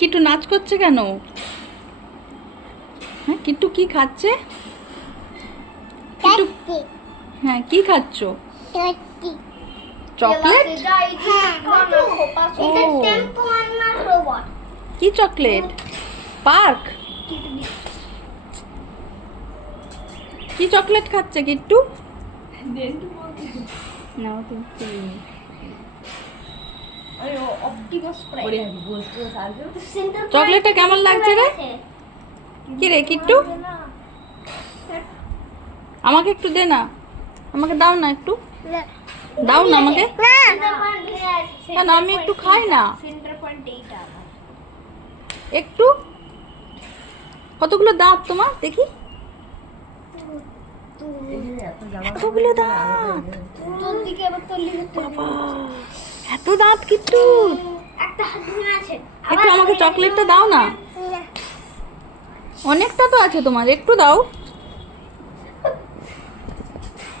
কিট্টু নাচ করছে কেন? হ্যাঁ, কিট্টু কি খাচ্ছে? কিট্টু হ্যাঁ, কি খাচ্ছ? চকলেট? কি চকলেট? পার্ক? কি চকলেট খাচ্ছে কিট্টু? নাও তুমি। চকলেটটা কেমন লাগছে রে? কি রে কিট্টু? আমাকে একটু দে না, আমাকে দাও না একটু, দাও না আমাকে। কেন আমি একটু খাই না? একটু। কতগুলো দাঁত তোমার দেখি? এতগুলো দাঁত? বাবা, এত দাঁত কিট্টু! একটু আমাকে চকলেটটা দাও না। অনেকটা তো আছে তোমার, একটু দাও,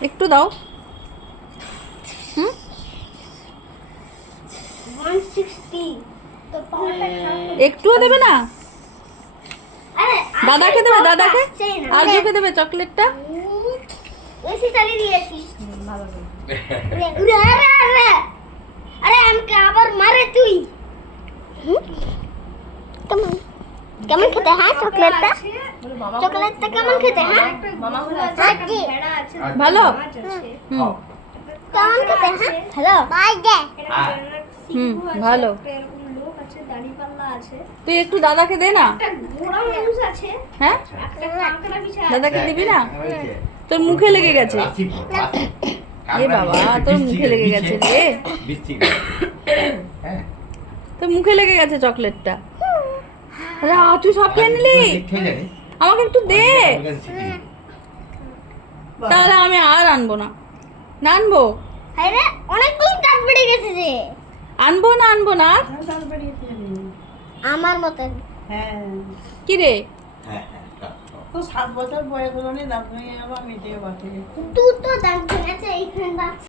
একটু দাও। হুম, একটুও দেবে না? দাদাকে দেবে, দাদাকে আর জোকে দেবে চকলেটটা। আরে আমাকে আবার মারে তুই। কেমন খেতে হ্যাঁ চকলেটটা? চকলেটটা কেমন খেতে হ্যাঁ? ভালো? কেমন খেতে হ্যাঁ? হ্যালো ভালো। তুই একটু দাদাকে দে না। হ্যাঁ, দাদাকে দিবি না? তোর মুখে লেগে গেছে। এ বাবা, তোর মুখে লেগে গেছে রে। তোর মুখে লেগে গেছে চকলেটটা। আরে তুই সব খেয়ে নিলি? আমাকে একটু দে, তাহলে আমি আর আনবো না। না আনবো? আরে অনেকগুলো দাঁত বেড়ে গেছে যে। আনবো না, আনবো না আর। আমার মতন। হ্যাঁ, কি রে? তো 7 বছর বয়স হলো নি, দাঁত ভেঙে গেল, আমি এটাই বাঁচি। তুই তো দাঁত ভেঙেছে এইখানে দাঁত